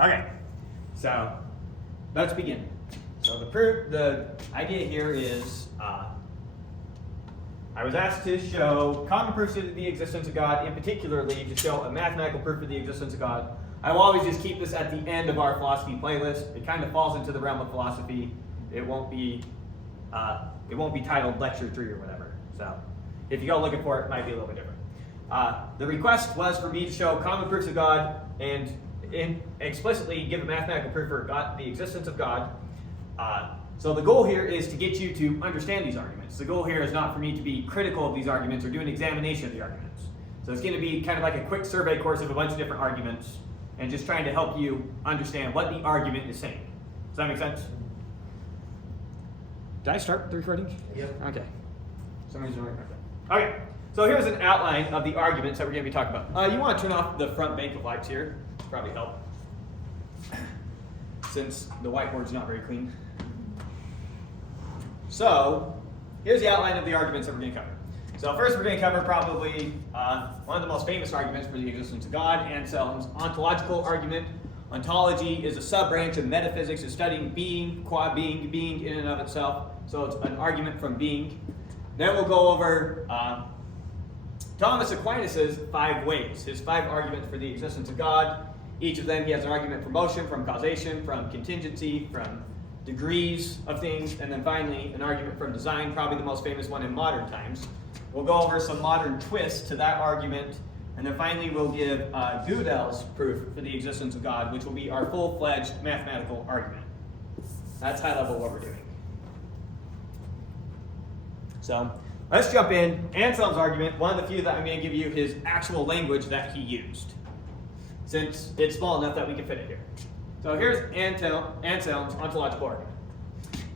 Okay, so let's begin. So the idea here is I was asked to show common proofs of the existence of God, in particularly to show a mathematical proof of the existence of God. I will always just keep this at the end of our philosophy playlist. It kind of falls into the realm of philosophy. It won't be titled Lecture 3 or whatever. So if you go looking for it, it might be a little bit different. The request was for me to show common proofs of God and explicitly give a mathematical proof for God, the existence of God. So the goal here is to get you to understand these arguments. The goal here is not for me to be critical of these arguments or do an examination of the arguments. So it's going to be kind of like a quick survey course of a bunch of different arguments and just trying to help you understand what the argument is saying. Does that make sense? Did I start the recording? Yep. Okay. For some reason, okay. So here's an outline of the arguments that we're going to be talking about. You want to turn off the front bank of lights here. Probably help. Since the whiteboard's not very clean. So here's the outline of the arguments that we're going to cover. So first we're going to cover probably one of the most famous arguments for the existence of God, Anselm's ontological argument. Ontology is a sub-branch of metaphysics of studying being, qua being, being in and of itself. So it's an argument from being. Then we'll go over Thomas Aquinas' 5 ways, his 5 arguments for the existence of God. Each of them, he has an argument from motion, from causation, from contingency, from degrees of things, and then finally an argument from design, probably the most famous one in modern times. We'll go over some modern twists to that argument, and then finally we'll give Gödel's proof for the existence of God, which will be our full-fledged mathematical argument. That's high level what we're doing. So let's jump in. Anselm's argument, one of the few that I'm going to give you his actual language that he used, since it's small enough that we can fit it here. So here's Anselm's ontological argument.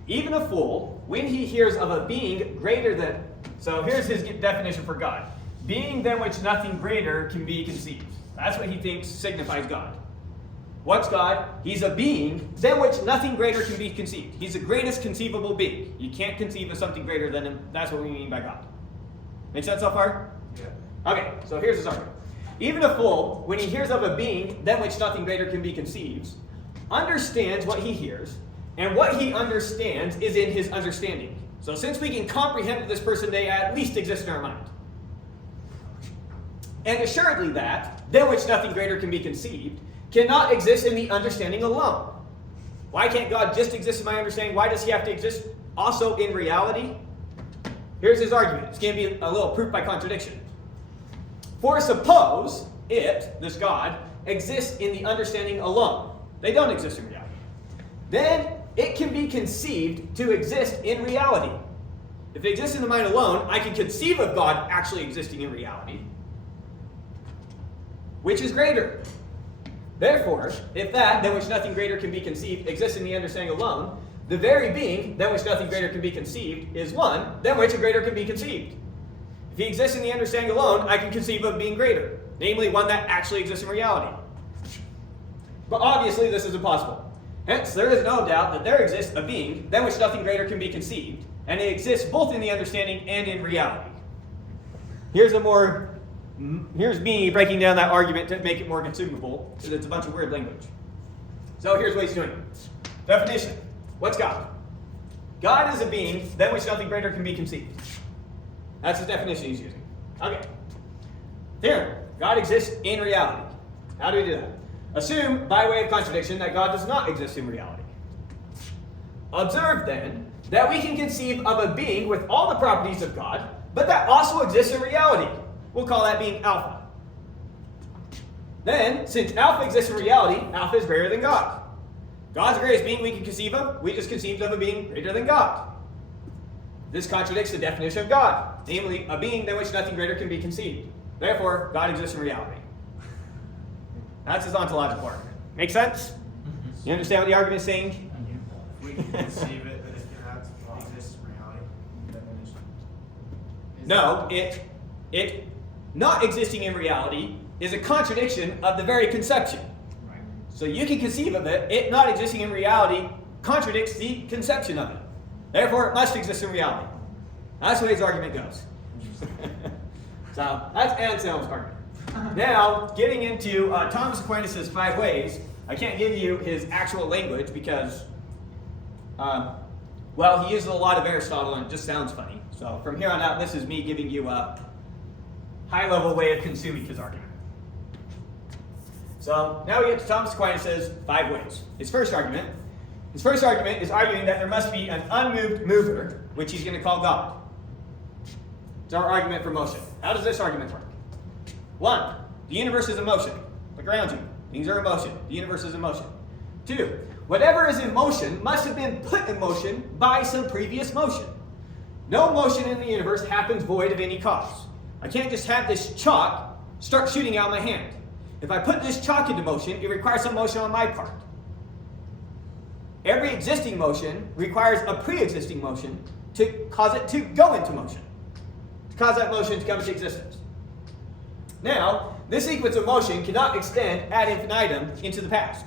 Even a fool, when he hears of a being greater than... So here's his definition for God. Being than which nothing greater can be conceived. That's what he thinks signifies God. What's God? He's a being than which nothing greater can be conceived. He's the greatest conceivable being. You can't conceive of something greater than him. That's what we mean by God. Make sense so far? Yeah. Okay, so here's his argument. Even a fool, when he hears of a being than which nothing greater can be conceived, understands what he hears, and what he understands is in his understanding. So since we can comprehend this person, they at least exist in our mind. And assuredly that, than which nothing greater can be conceived, cannot exist in the understanding alone. Why can't God just exist in my understanding? Why does he have to exist also in reality? Here's his argument. It's going to be a little proof by contradiction. For suppose it, this God, exists in the understanding alone. They don't exist in reality. Then it can be conceived to exist in reality. If it exists in the mind alone, I can conceive of God actually existing in reality. Which is greater? Therefore, if that, than which nothing greater can be conceived, exists in the understanding alone, the very being, than which nothing greater can be conceived, is one, than which a greater can be conceived. If he exists in the understanding alone, I can conceive of being greater, namely one that actually exists in reality. But obviously this is impossible. Hence, there is no doubt that there exists a being than which nothing greater can be conceived, and it exists both in the understanding and in reality. Here's me breaking down that argument to make it more consumable, because it's a bunch of weird language. So here's what he's doing. Definition. What's God? God is a being than which nothing greater can be conceived. That's the definition he's using. Okay. Theorem. God exists in reality. How do we do that? Assume, by way of contradiction, that God does not exist in reality. Observe, then, that we can conceive of a being with all the properties of God, but that also exists in reality. We'll call that being alpha. Then, since alpha exists in reality, alpha is greater than God. God's the greatest being we can conceive of. We just conceived of a being greater than God. This contradicts the definition of God, namely, a being than which nothing greater can be conceived. Therefore, God exists in reality. That's his ontological argument. Make sense? You understand what the argument is saying? We can conceive it, but it cannot exist in reality. Definition. No, it not existing in reality is a contradiction of the very conception. Right. So you can conceive of it, it not existing in reality contradicts the conception of it. Therefore, it must exist in reality. That's the way his argument goes. So that's Anselm's argument. Now, getting into Thomas Aquinas' 5 ways, I can't give you his actual language because, well, he uses a lot of Aristotle and it just sounds funny. So from here on out, this is me giving you a high-level way of consuming his argument. So now we get to Thomas Aquinas' 5 ways. His first argument is arguing that there must be an unmoved mover, which he's going to call God. It's our argument for motion. How does this argument work? 1, the universe is in motion. Look around you. Things are in motion. The universe is in motion. 2, whatever is in motion must have been put in motion by some previous motion. No motion in the universe happens void of any cause. I can't just have this chalk start shooting out of my hand. If I put this chalk into motion, it requires some motion on my part. Every existing motion requires a pre-existing motion to cause it to go into motion, to cause that motion to come into existence. Now, this sequence of motion cannot extend ad infinitum into the past.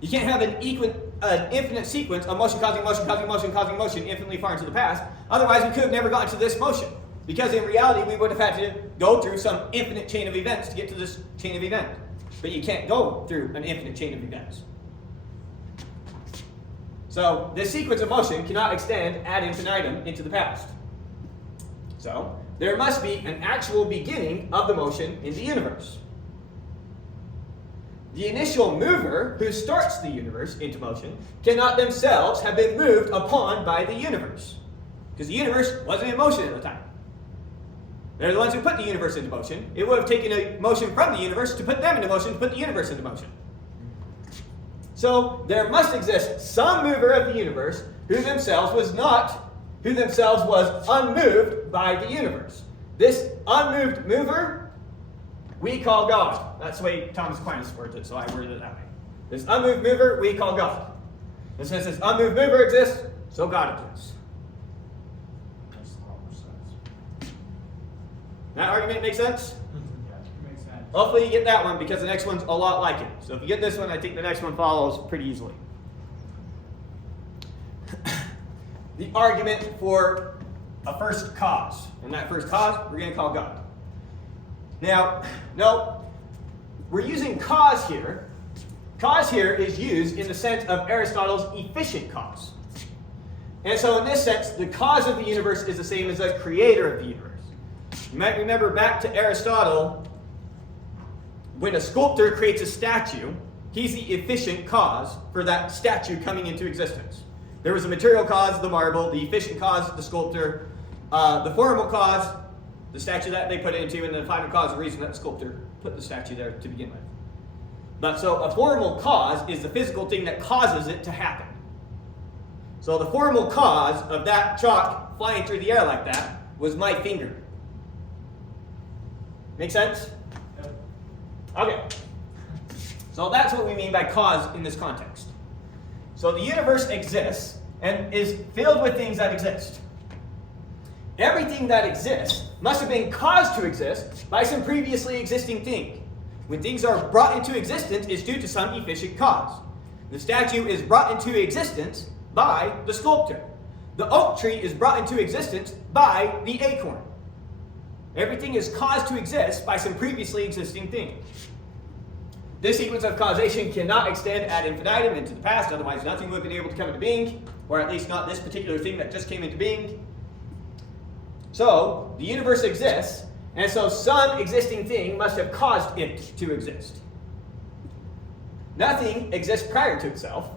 You can't have an infinite sequence of motion causing motion, causing motion, causing motion infinitely far into the past. Otherwise, we could have never gotten to this motion. Because in reality, we would have had to go through some infinite chain of events to get to this chain of events. But you can't go through an infinite chain of events. So this sequence of motion cannot extend ad infinitum into the past. So there must be an actual beginning of the motion in the universe. The initial mover who starts the universe into motion cannot themselves have been moved upon by the universe. Because the universe wasn't in motion at the time. They're the ones who put the universe into motion. It would have taken a motion from the universe to put them into motion, to put the universe into motion. So there must exist some mover of the universe who themselves was unmoved by the universe. This unmoved mover, we call God. That's the way Thomas Aquinas words it, so I worded it that way. This unmoved mover, we call God. And since this unmoved mover exists, so God exists. That argument makes sense? Yeah, makes sense. Hopefully you get that one because the next one's a lot like it. So if you get this one, I think the next one follows pretty easily. The argument for a first cause. And that first cause, we're going to call God. Now, no, we're using cause here. Cause here is used in the sense of Aristotle's efficient cause. And so in this sense, the cause of the universe is the same as the creator of the universe. You might remember back to Aristotle, when a sculptor creates a statue, he's the efficient cause for that statue coming into existence. There was a material cause, the marble, the efficient cause, the sculptor, the formal cause, the statue that they put it into, and the final cause, the reason that the sculptor put the statue there to begin with. But so a formal cause is the physical thing that causes it to happen. So the formal cause of that chalk flying through the air like that was my finger. Make sense? Yep. Okay. So that's what we mean by cause in this context. So the universe exists and is filled with things that exist. Everything that exists must have been caused to exist by some previously existing thing. When things are brought into existence, it's due to some efficient cause. The statue is brought into existence by the sculptor. The oak tree is brought into existence by the acorn. Everything is caused to exist by some previously existing thing. This sequence of causation cannot extend ad infinitum into the past, otherwise nothing would have been able to come into being, or at least not this particular thing that just came into being. So, the universe exists, and so some existing thing must have caused it to exist. Nothing exists prior to itself,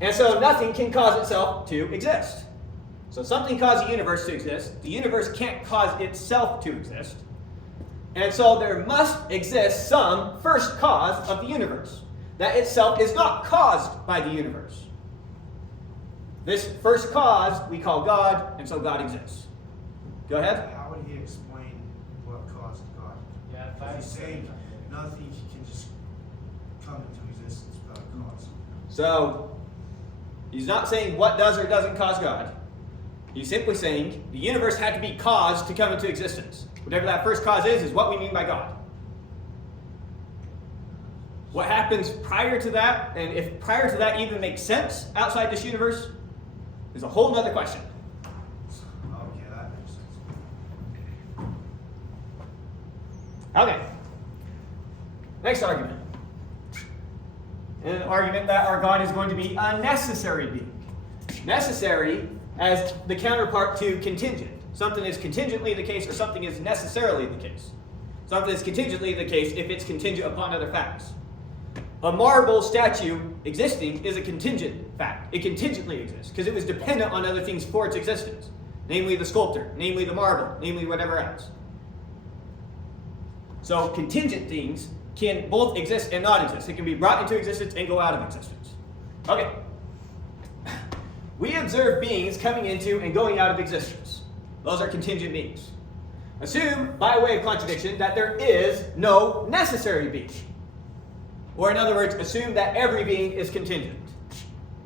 and so nothing can cause itself to exist. So something caused the universe to exist. The universe can't cause itself to exist. And so there must exist some first cause of the universe that itself is not caused by the universe. This first cause we call God, and so God exists. Go ahead. How would he explain what caused God? Yeah, if I He's saying nothing can just come into existence without a cause. So he's not saying what does or doesn't cause God. He's simply saying the universe had to be caused to come into existence. Whatever that first cause is what we mean by God. What happens prior to that, and if prior to that even makes sense outside this universe, is a whole other question. Okay, that makes sense. Okay. Next argument. an argument that our God is going to be a necessary being. Necessary as the counterpart to contingent. Something is contingently the case or something is necessarily the case. Something is contingently the case if it's contingent upon other facts. A marble statue existing is a contingent fact. It contingently exists because it was dependent on other things for its existence. Namely the sculptor, namely the marble, namely whatever else. So contingent things can both exist and not exist. It can be brought into existence and go out of existence. Okay. We observe beings coming into and going out of existence. Those are contingent beings. Assume, by way of contradiction, that there is no necessary being. Or in other words, assume that every being is contingent.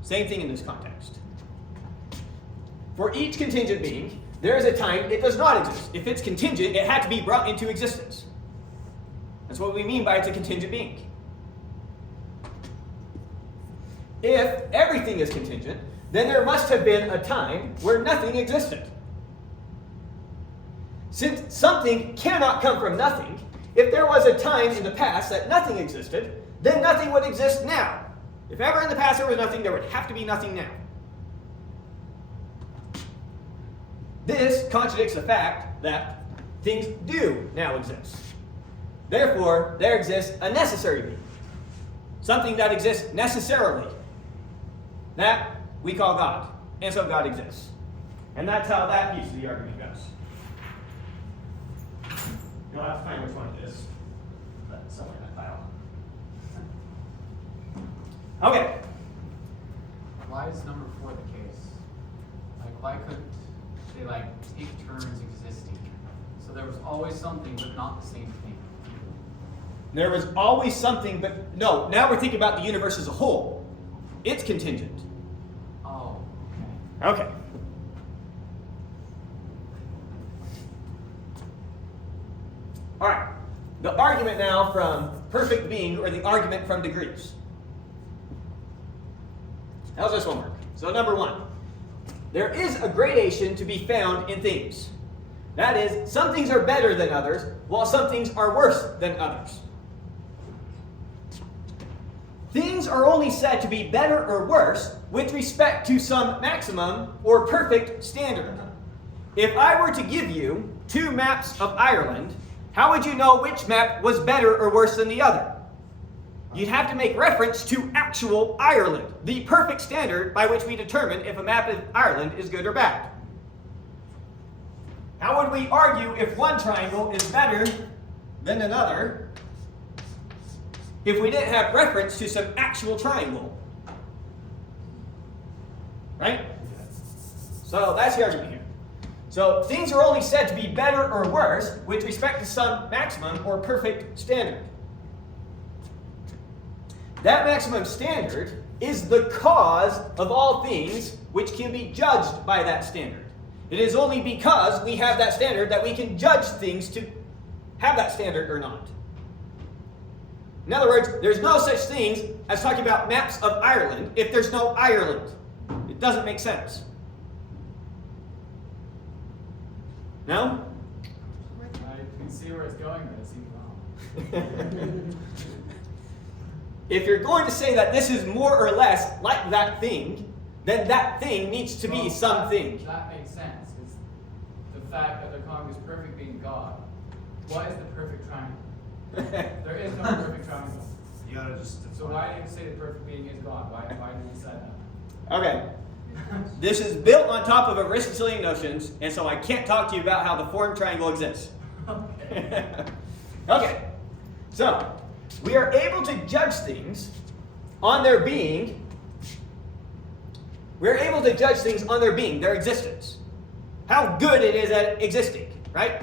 Same thing in this context. For each contingent being, there is a time it does not exist. If it's contingent, it had to be brought into existence. That's what we mean by it's a contingent being. If everything is contingent, then there must have been a time where nothing existed. Since something cannot come from nothing, if there was a time in the past that nothing existed, then nothing would exist now. If ever in the past there was nothing, there would have to be nothing now. This contradicts the fact that things do now exist. Therefore, there exists a necessary being. Something that exists necessarily. That we call God. And so God exists. And that's how that piece of the argument goes. You'll have to find which one it is. But somewhere in that file. Okay. Why is number 4 the case? Like, why couldn't they, like, take turns existing? So there was always something, but not the same thing. There was always something, but no, now we're thinking about the universe as a whole. It's contingent. Oh, Okay. All right. The argument now from perfect being, or the argument from degrees. How's this one work? So number 1, there is a gradation to be found in things. That is, some things are better than others, while some things are worse than others. Things are only said to be better or worse with respect to some maximum or perfect standard. If I were to give you 2 maps of Ireland, how would you know which map was better or worse than the other? You'd have to make reference to actual Ireland, the perfect standard by which we determine if a map of Ireland is good or bad. How would we argue if one triangle is better than another if we didn't have reference to some actual triangle? Right? So that's the argument here. So things are only said to be better or worse with respect to some maximum or perfect standard. That maximum standard is the cause of all things which can be judged by that standard. It is only because we have that standard that we can judge things to have that standard or not. In other words, there's no such things as talking about maps of Ireland if there's no Ireland. It doesn't make sense. No? I can see where it's going, but it seems wrong. If you're going to say that this is more or less like that thing, then that thing needs to be something. That makes sense. It's the fact that they're calling this perfect being God. What is the perfect triangle? There is no perfect triangle. You gotta just. So why do you say the perfect being is God? Why do you decide that? Okay. This is built on top of Aristotelian notions, and so I can't talk to you about how the formed triangle exists. Okay. Okay. So, we are able to judge things on their being. We're able to judge things on their being, their existence. How good it is at existing, right?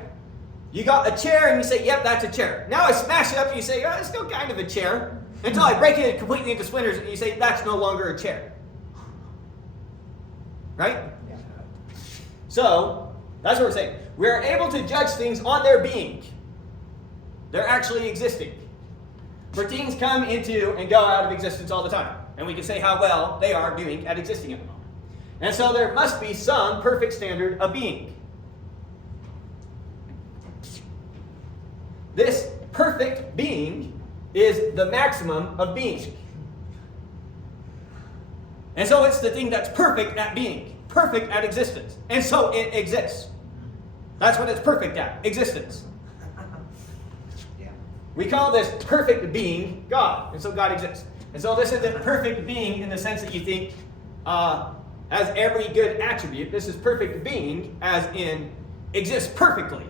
You got a chair and you say, yep, that's a chair. Now I smash it up and you say, oh, it's still kind of a chair. Until I break it completely into splinters and you say, that's no longer a chair. Right? Yeah. So, that's what we're saying. We're able to judge things on their being. They're actually existing. For things come into and go out of existence all the time. And we can say how well they are doing at existing at the moment. And so there must be some perfect standard of being. This perfect being is the maximum of being. And so it's the thing that's perfect at being, perfect at existence. And so it exists. That's what it's perfect at, existence. Yeah. We call this perfect being God, and so God exists. And so this isn't perfect being in the sense that you think has every good attribute. This is perfect being as in exists perfectly.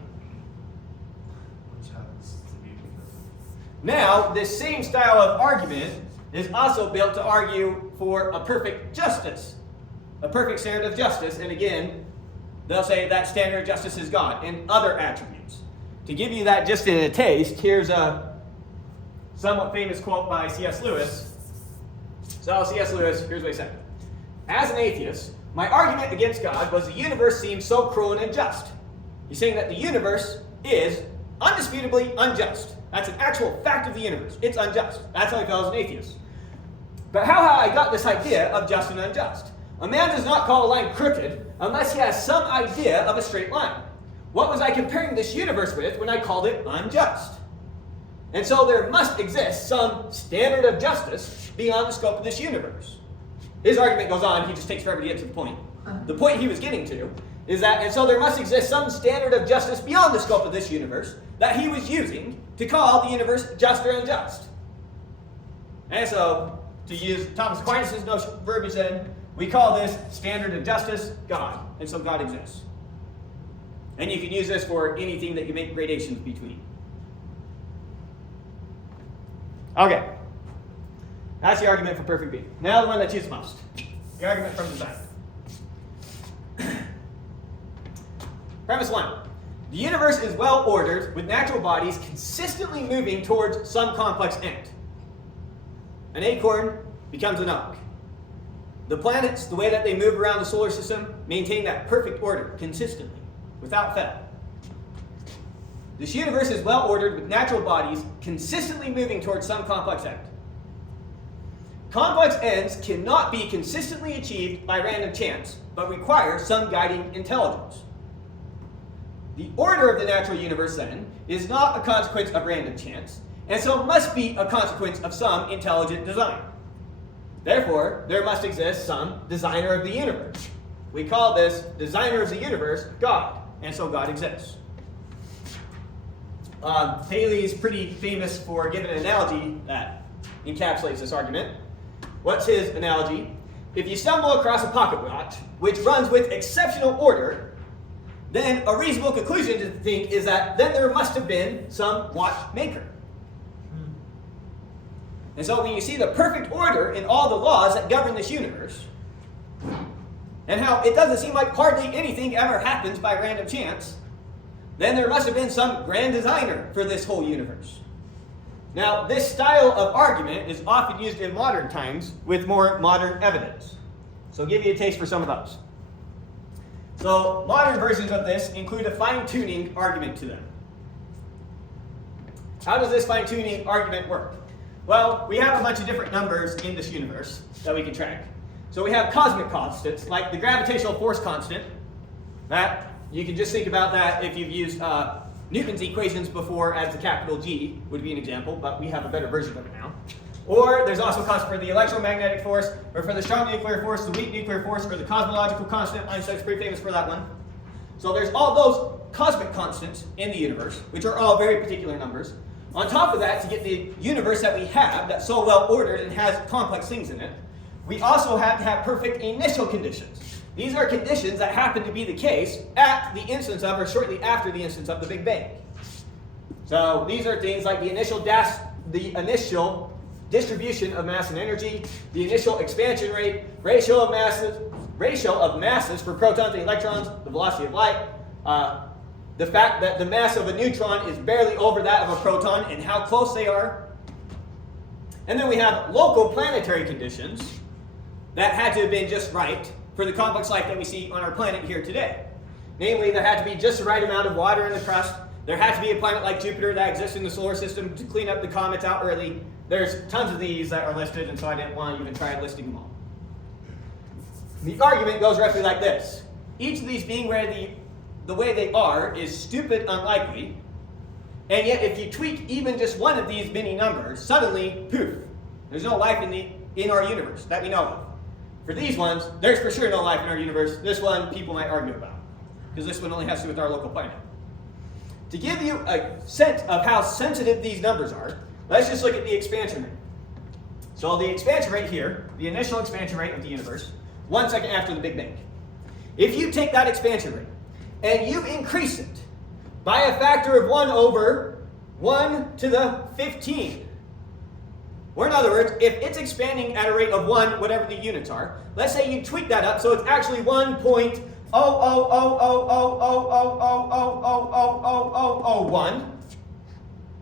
Which happens to be because Now, this same style of argument is also built to argue for a perfect justice, a perfect standard of justice. And again, they'll say that standard of justice is God and other attributes. To give you that just in a taste, here's a somewhat famous quote by C.S. Lewis. So C.S. Lewis, here's what he said. As an atheist, my argument against God was the universe seems so cruel and unjust. He's saying that the universe is undisputably unjust. That's an actual fact of the universe. It's unjust. That's how he felt as an atheist. But how have I got this idea of just and unjust? A man does not call a line crooked unless he has some idea of a straight line. What was I comparing this universe with when I called it unjust? And so there must exist some standard of justice beyond the scope of this universe. His argument goes on, he just takes forever to get to the point. The point he was getting to is that, and so there must exist some standard of justice beyond the scope of this universe that he was using to call the universe just or unjust. And so, to use Thomas Aquinas' notion, verbiage then, we call this standard of justice God, and so God exists. And you can use this for anything that you make gradations between. Okay. That's the argument for perfect being. Now the one that you must. The argument from design. Premise 1. The universe is well ordered with natural bodies consistently moving towards some complex end. An acorn becomes an oak. The planets, the way that they move around the solar system, maintain that perfect order consistently, without fail. This universe is well ordered with natural bodies consistently moving towards some complex end. Complex ends cannot be consistently achieved by random chance, but require some guiding intelligence. The order of the natural universe, then, is not a consequence of random chance, and so must be a consequence of some intelligent design. Therefore, there must exist some designer of the universe. We call this designer of the universe God, and so God exists. Paley is pretty famous for giving an analogy that encapsulates this argument. What's his analogy? If you stumble across a pocket watch, which runs with exceptional order, then a reasonable conclusion to think is that then there must have been some watchmaker. And so when you see the perfect order in all the laws that govern this universe, and how it doesn't seem like hardly anything ever happens by random chance, then there must have been some grand designer for this whole universe. Now, this style of argument is often used in modern times with more modern evidence. So I'll give you a taste for some of those. So modern versions of this include a fine-tuning argument to them. How does this fine-tuning argument work? Well, we have a bunch of different numbers in this universe that we can track. So we have cosmic constants, like the gravitational force constant. That, you can just think about that if you've used Newton's equations before as the capital G would be an example, but we have a better version of it now. Or there's also a constant for the electromagnetic force, or for the strong nuclear force, the weak nuclear force, or the cosmological constant. Einstein's pretty famous for that one. So there's all those cosmic constants in the universe, which are all very particular numbers. On top of that, to get the universe that we have, that's so well ordered and has complex things in it, we also have to have perfect initial conditions. These are conditions that happen to be the case at the instance of, or shortly after the instance of the Big Bang. So these are things like the initial distribution of mass and energy, the initial expansion rate, ratio of masses for protons and electrons, the velocity of light, the fact that the mass of a neutron is barely over that of a proton and how close they are. And then we have local planetary conditions that had to have been just right for the complex life that we see on our planet here today. Namely, there had to be just the right amount of water in the crust. There had to be a planet like Jupiter that exists in the solar system to clean up the comets out early. There's tons of these that are listed, and so I didn't want to even try listing them all. The argument goes roughly like this. Each of these being where the way they are is stupid unlikely, and yet if you tweak even just one of these many numbers, suddenly, poof, there's no life in our universe that we know of. For these ones, there's for sure no life in our universe. This one, people might argue about, because this one only has to do with our local planet. To give you a sense of how sensitive these numbers are, let's just look at the expansion rate. So the expansion rate here, the initial expansion rate of the universe, 1 second after the Big Bang. If you take that expansion rate and you increase it by a factor of 1 over 1 to the 15, or in other words, if it's expanding at a rate of 1, whatever the units are, let's say you tweak that up so it's actually 1.0000000000001,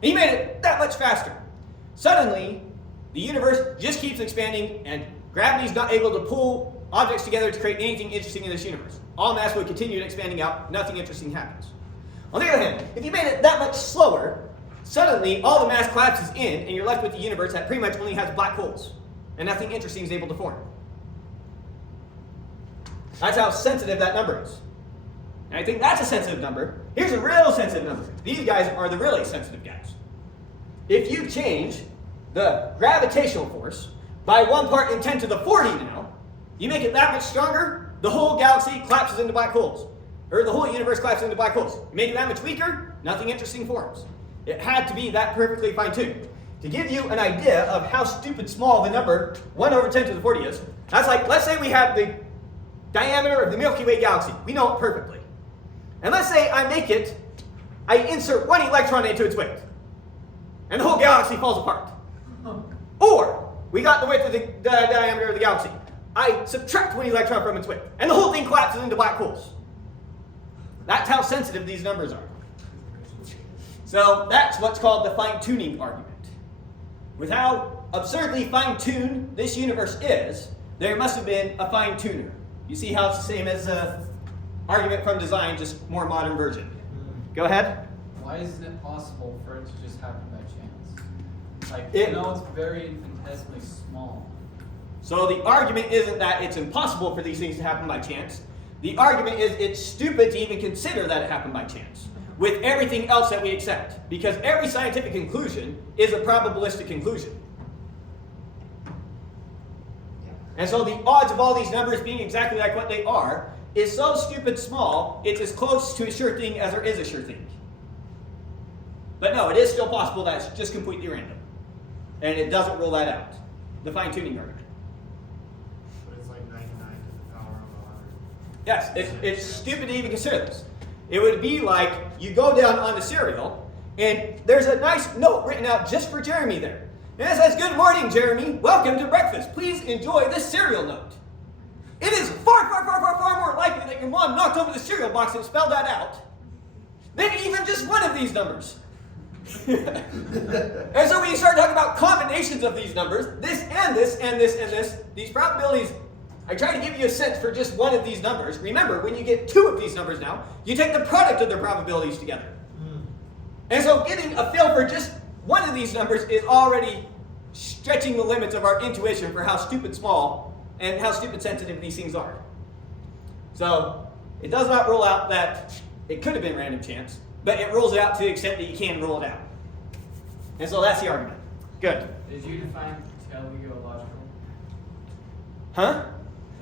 you made it that much faster. Suddenly, the universe just keeps expanding and gravity's not able to pull objects together to create anything interesting in this universe. All mass will continue expanding out, nothing interesting happens. On the other hand, if you made it that much slower, suddenly all the mass collapses in and you're left with the universe that pretty much only has black holes and nothing interesting is able to form. That's how sensitive that number is. And I think that's a sensitive number. Here's a real sensitive number. These guys are the really sensitive guys. If you change the gravitational force by 1 part in 10 to the 40 now, you make it that much stronger, the whole galaxy collapses into black holes. Or the whole universe collapses into black holes. You make it that much weaker, nothing interesting forms. It had to be that perfectly fine-tuned. To give you an idea of how stupid small the number 1 over 10 to the 40 is, that's like, let's say we have the diameter of the Milky Way galaxy. We know it perfectly. And let's say I insert 1 electron into its weight. And the whole galaxy falls apart. Or, we got the width of the diameter of the galaxy. I subtract 1 electron from its weight. And the whole thing collapses into black holes. That's how sensitive these numbers are. So that's what's called the fine-tuning argument. With how absurdly fine-tuned this universe is, there must have been a fine-tuner. You see how it's the same as an argument from design, just more modern version. Go ahead. Why isn't it possible for it to just happen by chance? Like, It- it's very infinitesimally small. So the argument isn't that it's impossible for these things to happen by chance. The argument is it's stupid to even consider that it happened by chance, with everything else that we accept. Because every scientific conclusion is a probabilistic conclusion. And so the odds of all these numbers being exactly like what they are is so stupid small, it's as close to a sure thing as there is a sure thing. But no, it is still possible that it's just completely random. And it doesn't rule that out. The fine-tuning argument. But it's like 99 to the power of 100. Yes, it's stupid to even consider this. It would be like you go down on the cereal, and there's a nice note written out just for Jeremy there. And it says, "Good morning, Jeremy. Welcome to breakfast. Please enjoy this cereal note." It is far, far, far, far, far more likely that your mom knocked over the cereal box and spelled that out than even just one of these numbers. And so when you start talking about combinations of these numbers, this and this and this and this, these probabilities, I try to give you a sense for just one of these numbers. Remember, when you get 2 of these numbers now, you take the product of their probabilities together. And so getting a feel for just one of these numbers is already stretching the limits of our intuition for how stupid small and how stupid sensitive these things are. So it does not rule out that it could have been random chance, but it rules it out to the extent that you can rule it out. And so that's the argument. Good. Did you define teleological? Huh?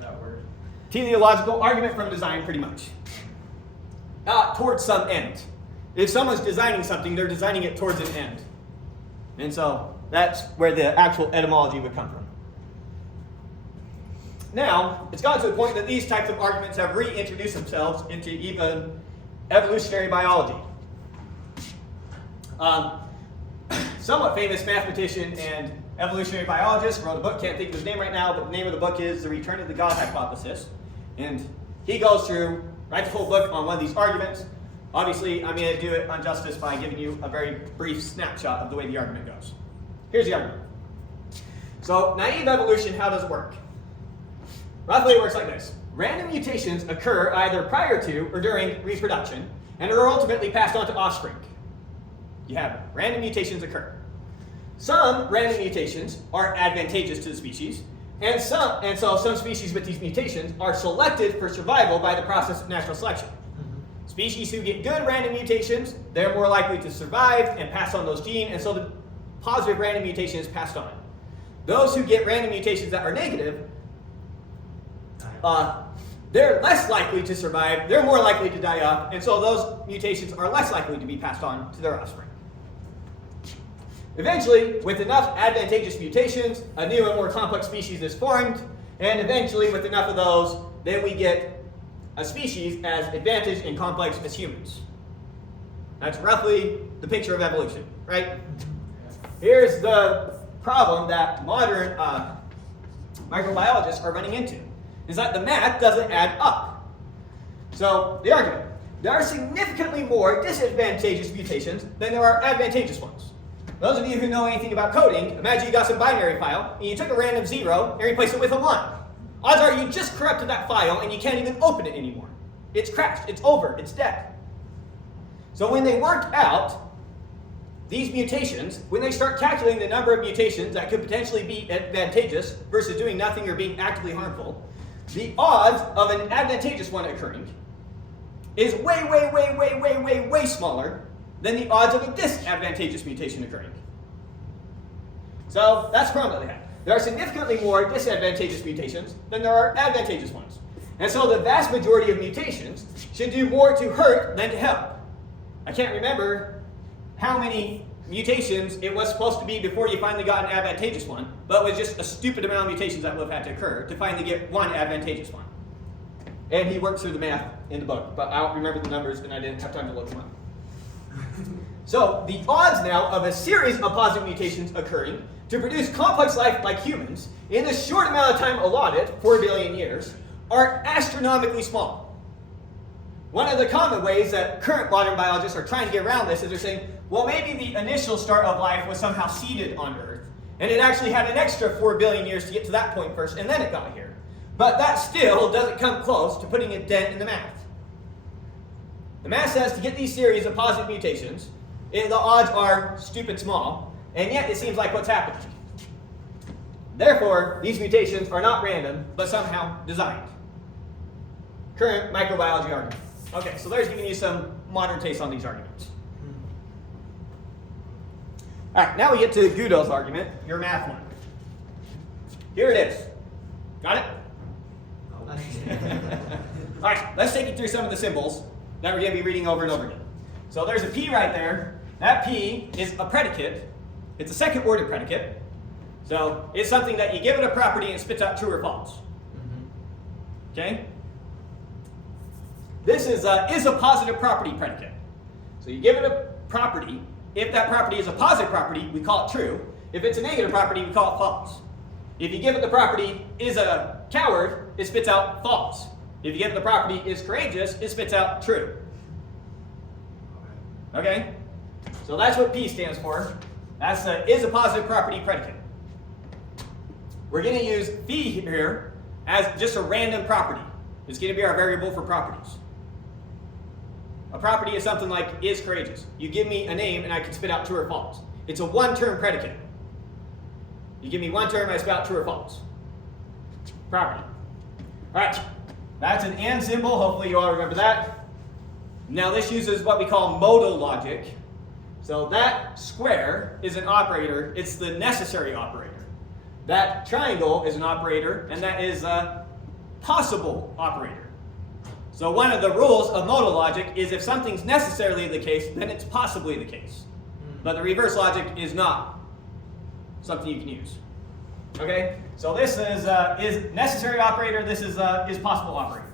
That word? Teleological argument from design, pretty much. Towards some end. If someone's designing something, they're designing it towards an end. And so that's where the actual etymology would come from. Now, it's gotten to the point that these types of arguments have reintroduced themselves into even evolutionary biology. Somewhat famous mathematician and evolutionary biologist wrote a book, can't think of his name right now, but the name of the book is The Return of the God Hypothesis. And he goes through, writes a full book on one of these arguments. Obviously, I'm going to do it on justice by giving you a very brief snapshot of the way the argument goes. Here's the argument. So, naive evolution, how does it work? Roughly, it works like this. Random mutations occur either prior to or during reproduction and are ultimately passed on to offspring. You have random mutations occur. Some random mutations are advantageous to the species, and so some species with these mutations are selected for survival by the process of natural selection. Species who get good random mutations, they're more likely to survive and pass on those genes, and so the positive random mutation is passed on. Those who get random mutations that are negative, they're less likely to survive, they're more likely to die off, and so those mutations are less likely to be passed on to their offspring. Eventually, with enough advantageous mutations, a new and more complex species is formed, and eventually, with enough of those, then we get a species as advantaged and complex as humans. That's roughly the picture of evolution, right? Here's the problem that modern microbiologists are running into, is that the math doesn't add up. So, the argument. There are significantly more disadvantageous mutations than there are advantageous ones. Those of you who know anything about coding, imagine you got some binary file, and you took a random 0 and replaced it with a 1. Odds are you just corrupted that file and you can't even open it anymore. It's crashed, it's over, it's dead. So when they worked out these mutations, when they start calculating the number of mutations that could potentially be advantageous versus doing nothing or being actively harmful, the odds of an advantageous one occurring is way smaller than the odds of a disadvantageous mutation occurring. So that's the problem that they have. There are significantly more disadvantageous mutations than there are advantageous ones. And so the vast majority of mutations should do more to hurt than to help. I can't remember how many mutations it was supposed to be before you finally got an advantageous one, but it was just a stupid amount of mutations that would have had to occur to finally get one advantageous one. And he works through the math in the book, but I don't remember the numbers and I didn't have time to look them up. So the odds now of a series of positive mutations occurring to produce complex life like humans in the short amount of time allotted, 4 billion years, are astronomically small. One of the common ways that current modern biologists are trying to get around this is they're saying, well, maybe the initial start of life was somehow seeded on Earth, and it actually had an extra 4 billion years to get to that point first, and then it got here. But that still doesn't come close to putting a dent in the math. The math says to get these series of positive mutations, the odds are stupid small, and yet it seems like what's happening. Therefore, these mutations are not random, but somehow designed. Current microbiology argument. Okay, so there's giving you some modern takes on these arguments. All right, now we get to Gödel's argument, your math one. Here it is. Got it? All right, let's take you through some of the symbols that we're going to be reading over and over again. So there's a P right there. That P is a predicate. It's a second order predicate. So it's something that you give it a property and it spits out true or false. Okay? This is a positive property predicate. So you give it a property. If that property is a positive property, we call it true. If it's a negative property, we call it false. If you give it the property is a coward, it spits out false. If you give it the property is courageous, it spits out true. Okay? So that's what P stands for. That's is a positive property predicate. We're going to use phi here as just a random property. It's going to be our variable for properties. A property is something like is courageous. You give me a name and I can spit out true or false. It's a one-term predicate. You give me one term, I spit out true or false. Property. All right, that's an and symbol. Hopefully you all remember that. Now this uses what we call modal logic. So that square is an operator. It's the necessary operator. That triangle is an operator, and that is a possible operator. So one of the rules of modal logic is if something's necessarily the case, then it's possibly the case. But the reverse logic is not something you can use. Okay? So this is necessary operator, this is possible operator.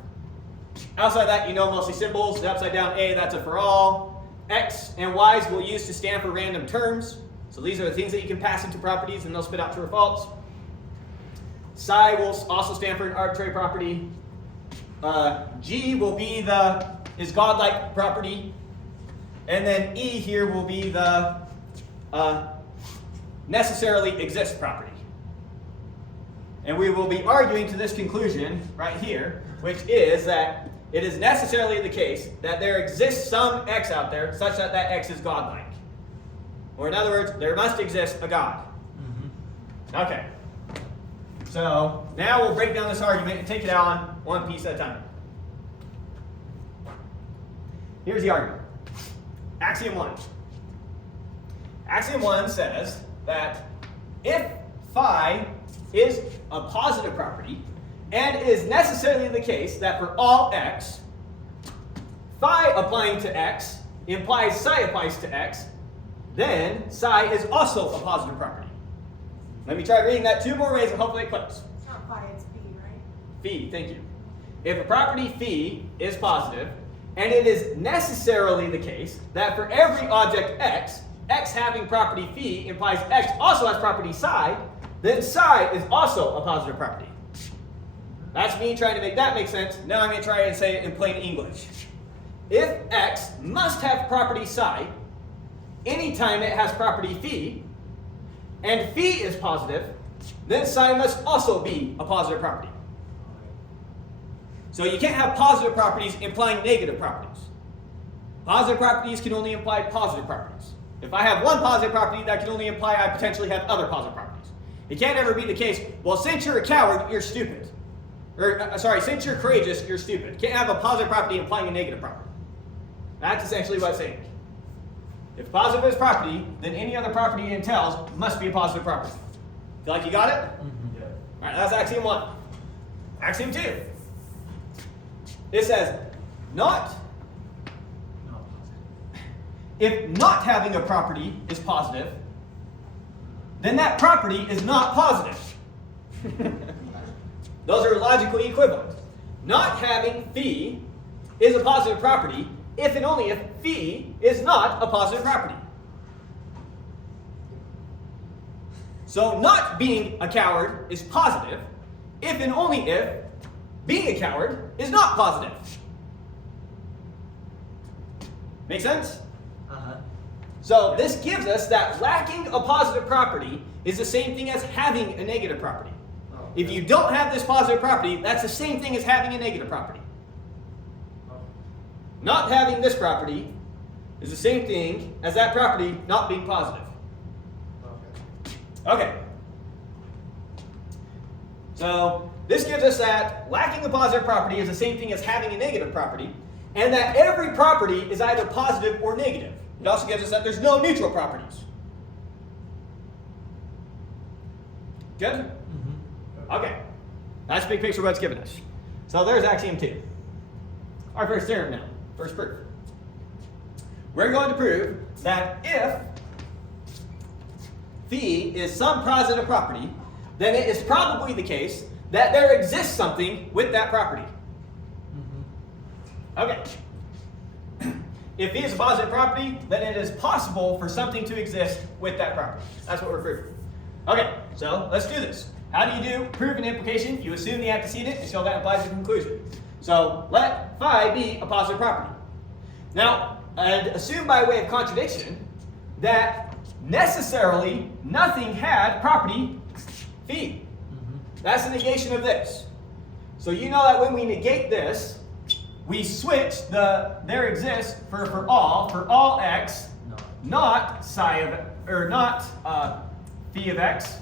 Outside that, you know mostly symbols. The upside down A, that's a for all. X and Y's we'll use to stand for random terms. So these are the things that you can pass into properties and they'll spit out true or false. Psi will also stand for an arbitrary property. G will be is godlike property. And then E here will be the necessarily exists property. And we will be arguing to this conclusion right here, which is that it is necessarily the case that there exists some X out there such that that X is godlike. Or in other words, there must exist a God. Okay. So now we'll break down this argument and take it out on one piece at a time. Here's the argument. Axiom 1. Axiom 1 says that if phi is a positive property, and it is necessarily the case that for all x, phi applying to x implies psi applies to x, then psi is also a positive property. Let me try reading that 2 more ways and hopefully it clicks. It's not phi, it's phi, right? Phi, thank you. If a property phi is positive, and it is necessarily the case that for every object x, x having property phi implies x also has property psi, then psi is also a positive property. That's me trying to make that make sense. Now I'm going to try and say it in plain English. If x must have property psi, anytime it has property phi, and phi is positive, then psi must also be a positive property. So you can't have positive properties implying negative properties. Positive properties can only imply positive properties. If I have one positive property, that can only imply I potentially have other positive properties. It can't ever be the case, well, since you're a coward, you're stupid. Or, since you're courageous, you're stupid. You can't have a positive property implying a negative property. That's essentially what it's saying. If positive is property, then any other property it entails must be a positive property. Feel like you got it? Yeah. All right, that's axiom 1. Axiom 2. It says, if not having a property is positive, then that property is not positive. Those are logically equivalent. Not having phi is a positive property if and only if phi is not a positive property. So not being a coward is positive if and only if being a coward is not positive. Make sense? So this gives us that lacking a positive property is the same thing as having a negative property. If you don't have this positive property, that's the same thing as having a negative property. Not having this property is the same thing as that property not being positive. Okay. So this gives us that lacking a positive property is the same thing as having a negative property, and that every property is either positive or negative. It also gives us that there's no neutral properties. Good? Mm-hmm. Okay. That's the big picture of what it's given us. So there's axiom 2. Our first theorem now. First proof. We're going to prove that if phi is some positive property, then it is probably the case that there exists something with that property. Mm-hmm. Okay. If phi is a positive property, then it is possible for something to exist with that property. That's what we're proving. Okay, so let's do this. How do you prove an implication? You assume the antecedent and show that implies a conclusion. So let phi be a positive property. Now, and assume by way of contradiction that necessarily nothing had property phi. Mm-hmm. That's the negation of this. So you know that when we negate this, we switch the there exists for all x, not psi of or not phi of x.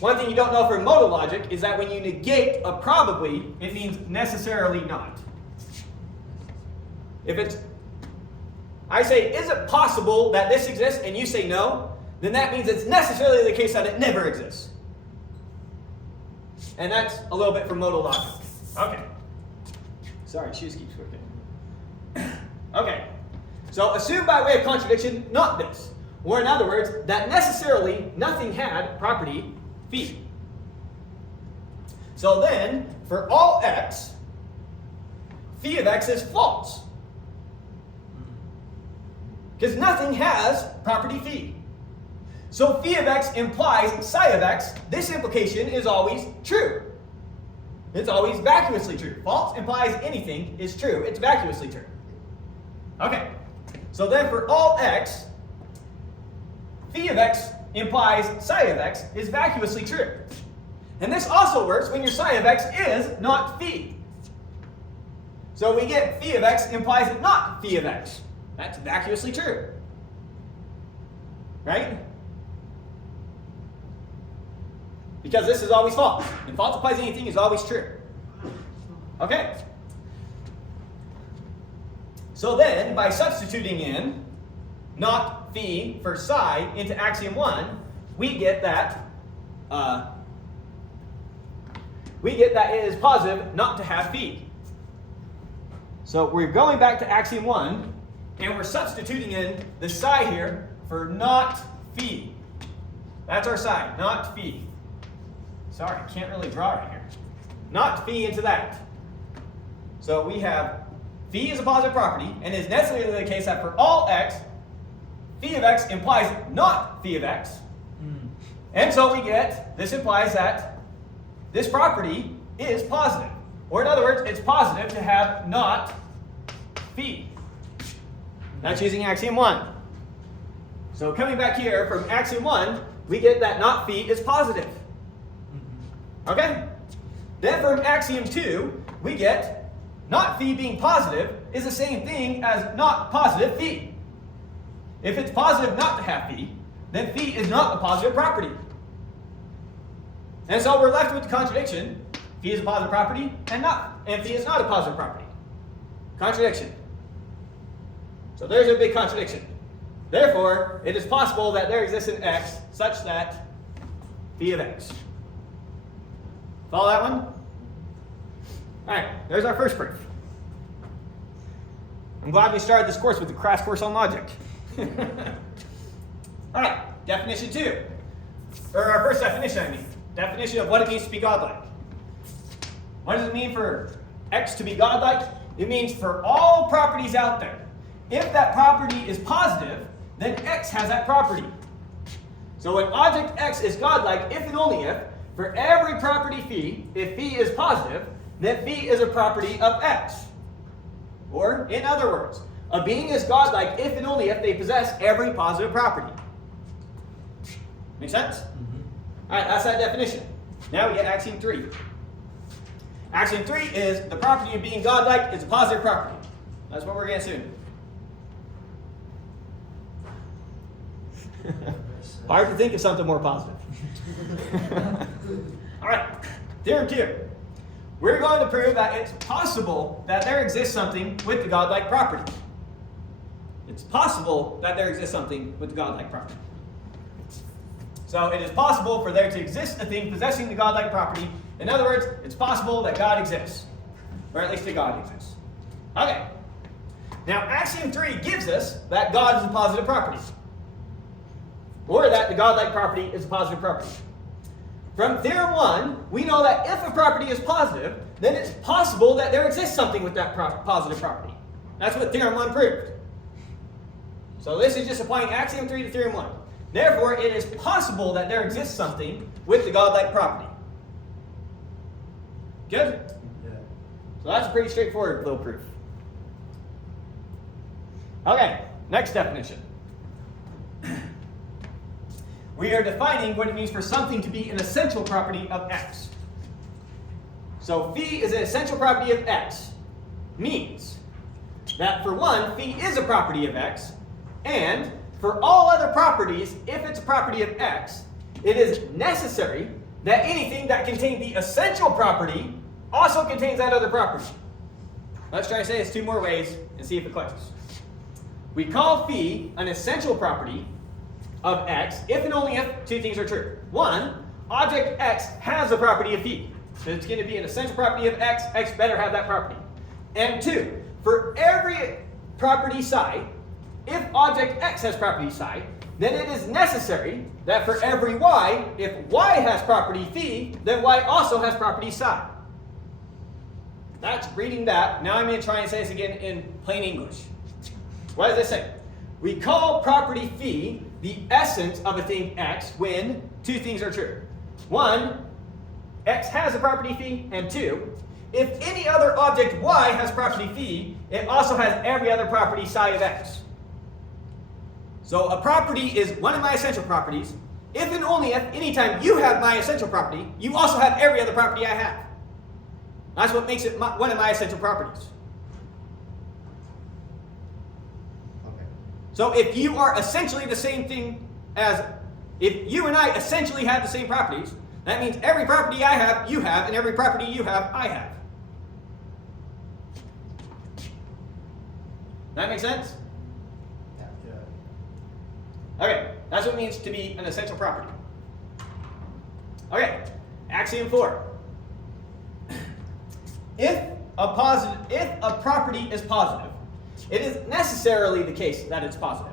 One thing you don't know for modal logic is that when you negate a probably, it means necessarily not. If it's, I say, is it possible that this exists, and you say no, then that means it's necessarily the case that it never exists. And that's a little bit from modal logic. Okay. Sorry, shoes keeps working. Okay. So assume by way of contradiction, not this. Or in other words, that necessarily nothing had property phi. So then, for all x, phi of x is false. Because nothing has property phi. So phi of x implies psi of x. This implication is always true. It's always vacuously true. False implies anything is true. It's vacuously true. Okay. So then for all x, phi of x implies psi of x is vacuously true. And this also works when your psi of x is not phi. So we get phi of x implies not phi of x. That's vacuously true. Right? Because this is always false. And false implies anything is always true. Okay. So then, by substituting in not phi for psi into axiom 1, we get that we get that it is positive not to have phi. So we're going back to axiom 1, and we're substituting in the psi here for not phi. That's our psi, not phi. Sorry, can't really draw right here. Not phi into that. So we have phi is a positive property, and it's necessarily the case that for all x, phi of x implies not phi of x. And so we get, this implies that this property is positive. Or in other words, it's positive to have not phi. That's using axiom 1. So coming back here from axiom 1, we get that not phi is positive. Okay? Then from axiom 2, we get not phi being positive is the same thing as not positive phi. If it's positive not to have phi, then phi is not a positive property. And so we're left with the contradiction. Phi is a positive property and phi is not a positive property. Contradiction. So there's a big contradiction. Therefore, it is possible that there exists an x such that phi of x. Follow that one? Alright, there's our first proof. I'm glad we started this course with a crash course on logic. Alright, definition 2. Or our first definition, I mean. Definition of what it means to be godlike. What does it mean for x to be godlike? It means for all properties out there. If that property is positive, then x has that property. So when object x is godlike, if and only if, for every property phi, if phi is positive, then phi is a property of x. Or, in other words, a being is godlike if and only if they possess every positive property. Make sense? Alright, that's that definition. Now we get axiom 3. Axiom 3 is the property of being godlike is a positive property. That's what we're going to assume. Hard to think of something more positive. Alright, theorem 2. We're going to prove that it's possible that there exists something with the godlike property. It's possible that there exists something with the godlike property. So it is possible for there to exist a thing possessing the godlike property. In other words, it's possible that God exists. Or at least that God exists. Okay. Now, axiom 3 gives us that God is a positive property. Or that the godlike property is a positive property. From theorem 1, we know that if a property is positive, then it's possible that there exists something with that positive property. That's what theorem 1 proved. So this is just applying axiom 3 to theorem 1. Therefore, it is possible that there exists something with the godlike property. Good? Yeah. So that's a pretty straightforward little proof. Okay, next definition. We are defining what it means for something to be an essential property of x. So phi is an essential property of x. Means that for one, phi is a property of x, and for all other properties, if it's a property of x, it is necessary that anything that contains the essential property also contains that other property. Let's try to say this 2 more ways and see if it clicks. We call phi an essential property of x if and only if 2 things are true. 1, object x has a property of phi. So it's going to be an essential property of x, x better have that property. And 2, for every property psi, if object x has property psi, then it is necessary that for every y, if y has property phi, then y also has property psi. That's reading that. Now I'm going to try and say this again in plain English. What does this say? We call property phi the essence of a thing x when 2 things are true. 1, x has a property phi, and 2, if any other object y has property phi, it also has every other property psi of x. So a property is one of my essential properties. If and only if, anytime you have my essential property, you also have every other property I have. That's what makes it one of my essential properties. Okay. So if you are essentially the same thing as, if you and I essentially have the same properties, that means every property I have, you have, and every property you have, I have. That make sense? Okay, that's what it means to be an essential property. Okay, axiom 4. if a property is positive, it is necessarily the case that it's positive.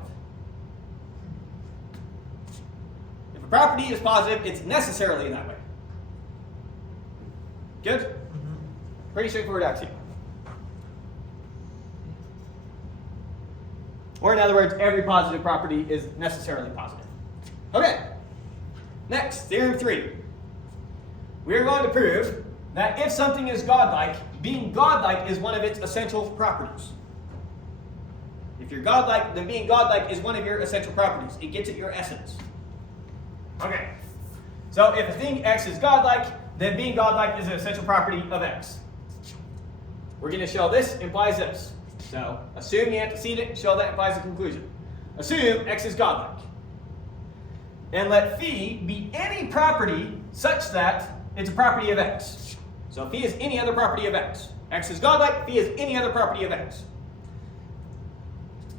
If a property is positive, it's necessarily that way. Good? Pretty straightforward axiom. Or in other words, every positive property is necessarily positive. Okay. Next, theorem 3. We are going to prove that if something is godlike, being godlike is one of its essential properties. If you're godlike, then being godlike is one of your essential properties. It gets at your essence. Okay. So if a thing X is godlike, then being godlike is an essential property of X. We're going to show this implies this. So assume the antecedent, show that implies the conclusion. Assume X is godlike. And let phi be any property such that it's a property of X. So phi is any other property of X. X is godlike, phi is any other property of X.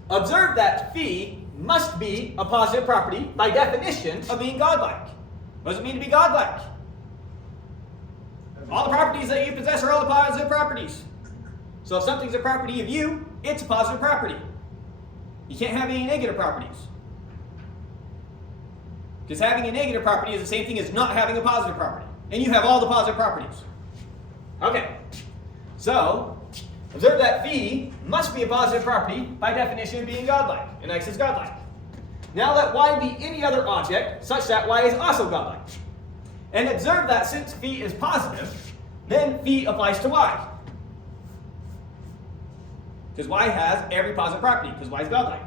Observe that phi must be a positive property by definition of being godlike. What does it mean to be godlike? All the properties that you possess are all the positive properties. So if something's a property of you, it's a positive property. You can't have any negative properties. Because having a negative property is the same thing as not having a positive property. And you have all the positive properties. Okay. So, observe that phi must be a positive property by definition of being godlike. And X is godlike. Now let Y be any other object such that Y is also godlike. And observe that since phi is positive, then phi applies to Y. Because Y has every positive property, because Y is godlike.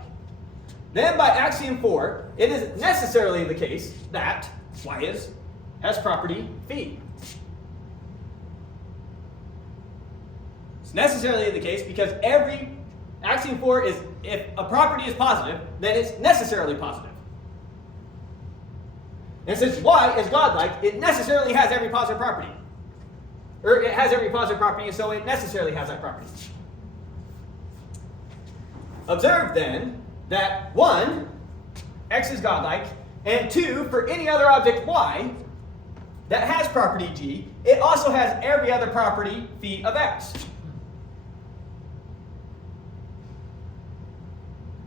Then by axiom 4, it is necessarily the case that Y has property phi. It's necessarily the case because axiom 4 is if a property is positive, then it's necessarily positive. And since Y is godlike, it necessarily has every positive property. Or it has every positive property, and so it necessarily has that property. Observe then that 1, X is godlike, and 2, for any other object Y that has property G, it also has every other property phi of X.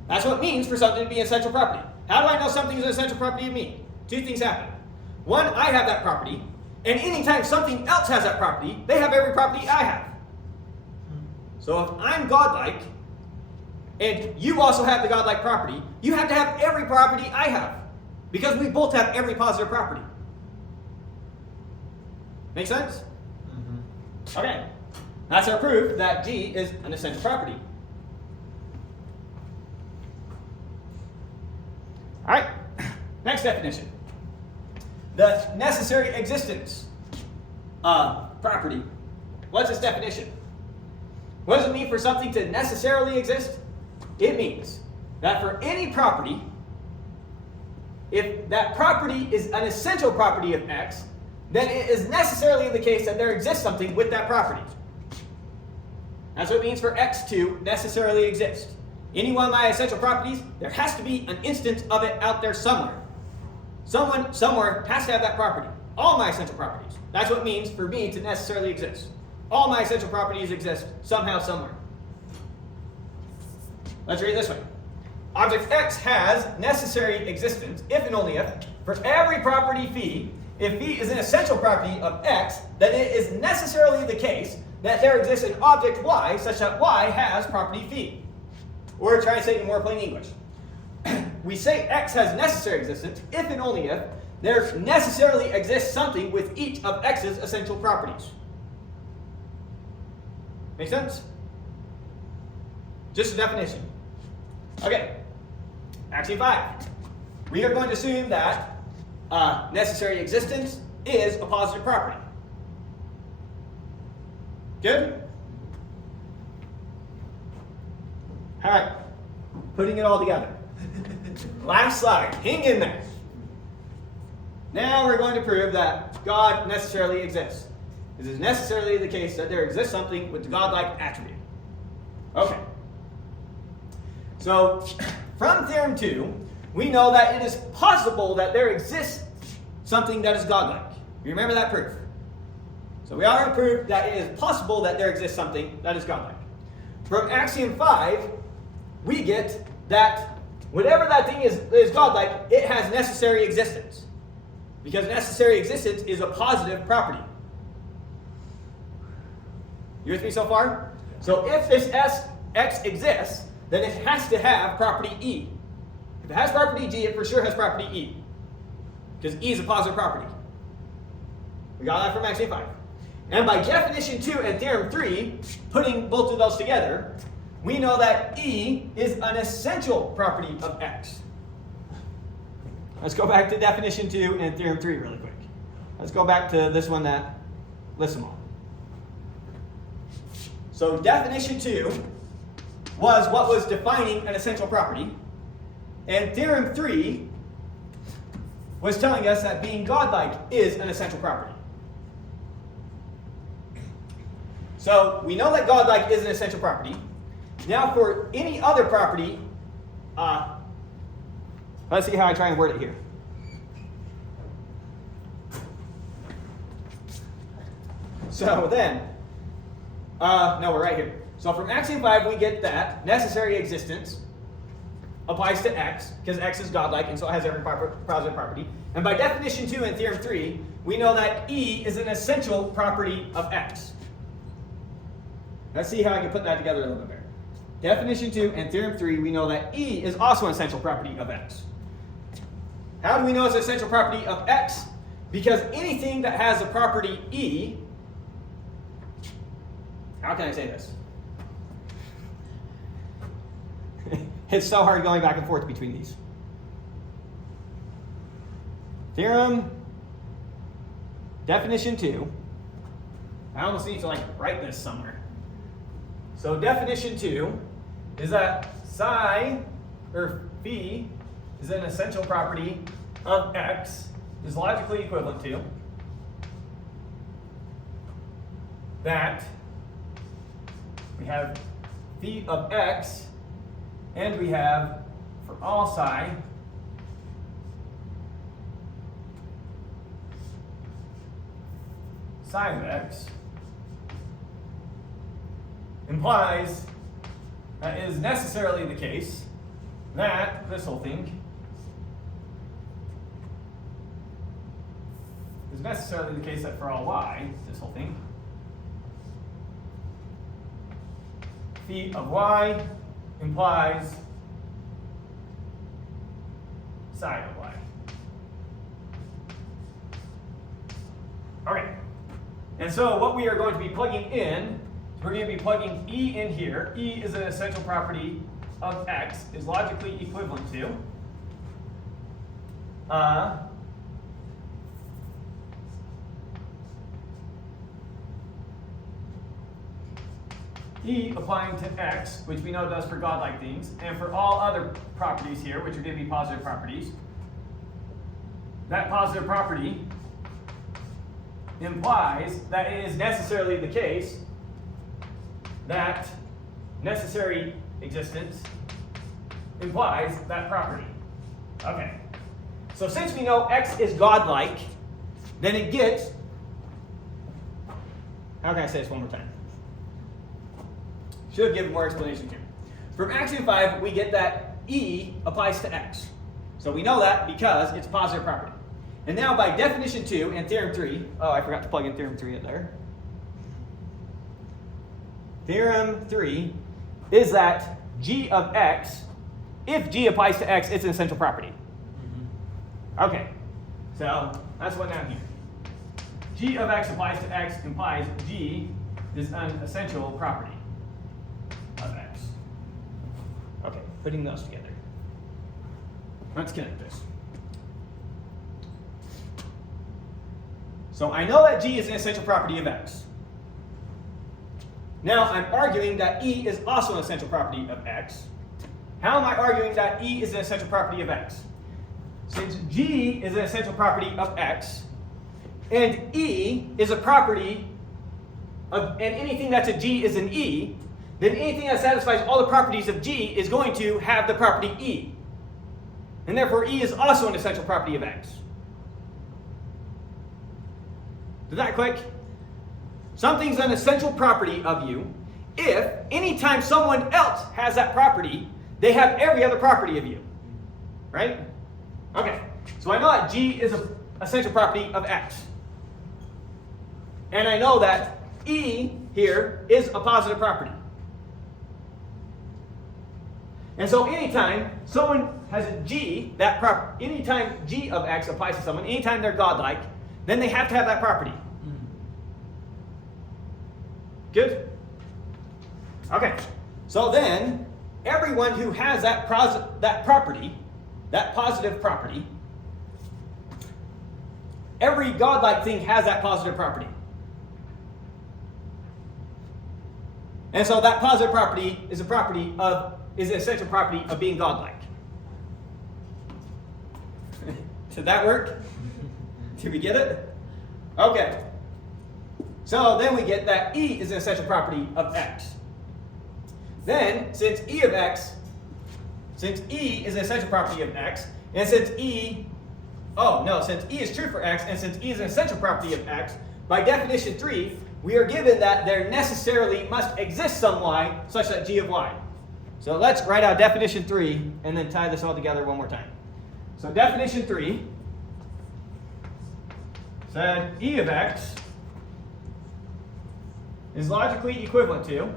That's what it means for something to be an essential property. How do I know something is an essential property of me? 2 things happen. 1, I have that property, and anytime something else has that property, they have every property I have. So if I'm godlike, and you also have the godlike property, you have to have every property I have. Because we both have every positive property. Make sense? Mm-hmm. Okay. That's our proof that G is an essential property. Alright. Next definition. The necessary existence property. What's its definition? What does it mean for something to necessarily exist? It means that for any property, if that property is an essential property of X, then it is necessarily the case that there exists something with that property. That's what it means for X to necessarily exist. Any one of my essential properties, there has to be an instance of it out there somewhere. Someone somewhere has to have that property. All my essential properties. That's what it means for me to necessarily exist. All my essential properties exist somehow, somewhere. Let's read it this way. Object X has necessary existence, if and only if, for every property phi. If phi is an essential property of X, then it is necessarily the case that there exists an object Y such that Y has property phi. Or try to say it in more plain English. We say X has necessary existence, if and only if there necessarily exists something with each of X's essential properties. Make sense? Just a definition. Okay. Axiom 5. We are going to assume that necessary existence is a positive property. Good? Alright. Putting it all together. Last slide. Hang in there. Now we're going to prove that God necessarily exists. It is necessarily the case that there exists something with the godlike attribute. Okay. So, from Theorem 2, we know that it is possible that there exists something that is godlike. You remember that proof? So we already proved that it is possible that there exists something that is godlike. From axiom 5, we get that whatever that thing is godlike, it has necessary existence. Because necessary existence is a positive property. You with me so far? So if this x exists, then it has to have property E. If it has property G, it for sure has property E. Because E is a positive property. We got that from axiom 5. And by definition 2 and theorem 3, putting both of those together, we know that E is an essential property of X. Let's go back to definition 2 and theorem 3 really quick. Let's go back to this one that lists them all. So definition 2 was what was defining an essential property. And theorem 3 was telling us that being godlike is an essential property. So we know that godlike is an essential property. Now for any other property, let's see how I try and word it here. So then, no, we're right here. So from axiom 5, we get that necessary existence applies to X, because X is godlike, and so it has every positive property. And by definition 2 and theorem 3, we know that E is an essential property of X. Let's see how I can put that together a little bit better. Definition 2 and theorem 3, we know that E is also an essential property of X. How do we know it's an essential property of X? Because anything that has a property E, how can I say this? It's so hard going back and forth between these. Theorem, definition 2. I almost need to write this somewhere. So definition 2 is that psi, or phi, is an essential property of X, is logically equivalent to that we have phi of X, and we have, for all psi, psi of X implies that it is necessarily the case that this whole thing is necessarily the case that for all y, this whole thing, phi of y implies psi of y. Okay, and so what we are going to be plugging in, we're going to be plugging E in here. E is an essential property of X, is logically equivalent to E applying to X, which we know does for godlike things, and for all other properties here, which are going to be positive properties. That positive property implies that it is necessarily the case that necessary existence implies that property. Okay. So since we know X is godlike, then it gets, how can I say this one more time? Should have given more explanation here. From axiom 5, we get that E applies to X. So we know that because it's a positive property. And now by definition 2 and theorem 3, oh, I forgot to plug in theorem 3 in there. Theorem 3 is that G of X, if G applies to X, it's an essential property. Okay, so that's one down here. G of X applies to X implies G is an essential property of X. Okay, putting those together. Let's connect this. So I know that G is an essential property of X. Now I'm arguing that E is also an essential property of X. How am I arguing that E is an essential property of X? Since G is an essential property of X, and E is a property of, and anything that's a G is an E, then anything that satisfies all the properties of G is going to have the property E. And therefore E is also an essential property of X. Did that click? something's an essential property of you if anytime someone else has that property, they have every other property of you. Right? Okay, so I know that G is an essential property of X. And I know that E here is a positive property. And so anytime someone has a G, anytime G of X applies to someone, anytime they're godlike, then they have to have that property. Good? Okay, so then everyone who has that property, that positive property, every godlike thing has that positive property. And so that positive property is an essential property of being godlike. Did that work? Did we get it? Okay. So then we get that E is an essential property of X. Then, since E is an essential property of X, and since E is true for X, and since E is an essential property of X, by definition 3, we are given that there necessarily must exist some Y such that G of Y. So let's write out definition 3 and then tie this all together one more time. So definition 3 said E of X is logically equivalent to,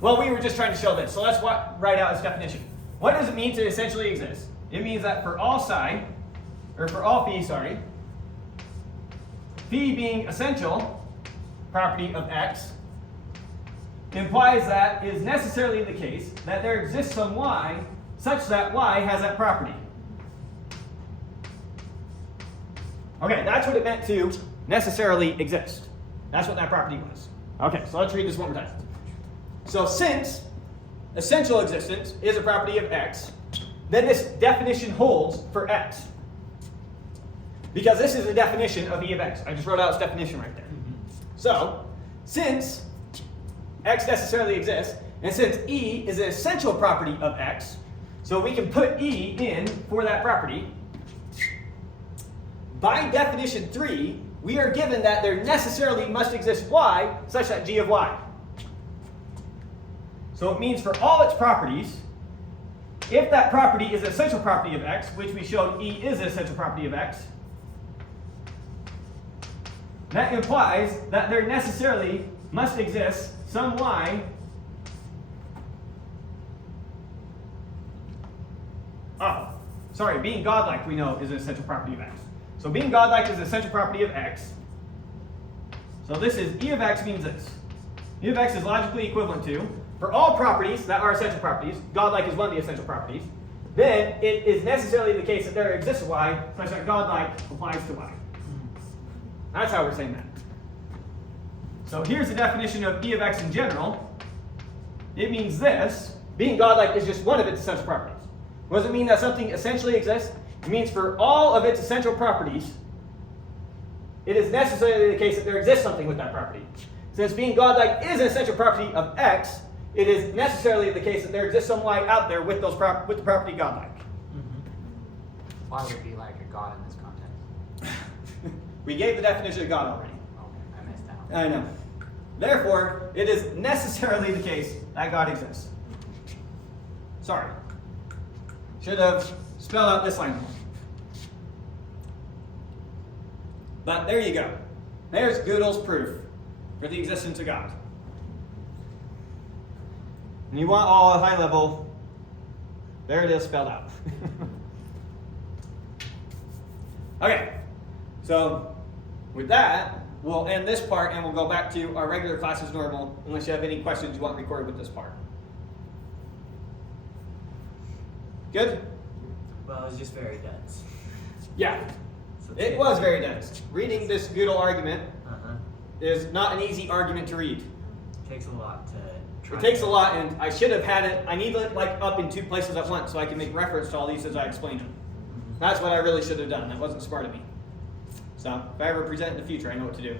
well, we were just trying to show this, so let's write out its definition. What does it mean to essentially exist? It means that for all phi, phi being essential property of X, implies that it is necessarily the case that there exists some Y such that Y has that property. Okay, that's what it meant to necessarily exist. That's what that property was. Okay, so let's read this one more time. So since essential existence is a property of X, then this definition holds for X. Because this is a definition of E of X. I just wrote out its definition right there. So, since X necessarily exists, and since E is an essential property of X, so we can put E in for that property, by definition 3, we are given that there necessarily must exist Y such that G of Y. So it means for all its properties, if that property is an essential property of X, which we showed E is an essential property of X, that implies that there necessarily must exist some Y being godlike we know is an essential property of X. So being godlike is an essential property of X. So this is E of X means this. E of X is logically equivalent to, for all properties that are essential properties, godlike is one of the essential properties, then it is necessarily the case that there exists a Y such that godlike applies to Y. That's how we're saying that. So here's the definition of E of X in general. It means this. Being godlike is just one of its essential properties. What does it mean that something essentially exists? It means for all of its essential properties, it is necessarily the case that there exists something with that property. Since being godlike is an essential property of X, it is necessarily the case that there exists some Y out there with the property godlike. Why would it be like a God in this context? We gave the definition of God already. Okay, I missed out. I know. Therefore, it is necessarily the case that God exists. Sorry. Should have spelled out this line more. But there you go. There's Gödel's proof for the existence of God. And you want all high level, there it is spelled out. Okay, so with that, we'll end this part and we'll go back to our regular class as normal, unless you have any questions you want recorded with this part. Good? Well, it was just very dense. Yeah, So it was very dense. Reading this Gödel argument Uh-huh. is not an easy argument to read. Takes a lot to try. It takes a lot, and I should have had it, I need it like up in 2 places at once so I can make reference to all these as I explain them. That's what I really should have done. That wasn't smart of me. So, if I ever present in the future, I know what to do.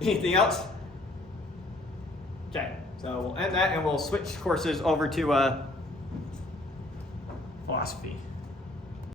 Anything else? Okay, so we'll end that and we'll switch courses over to philosophy.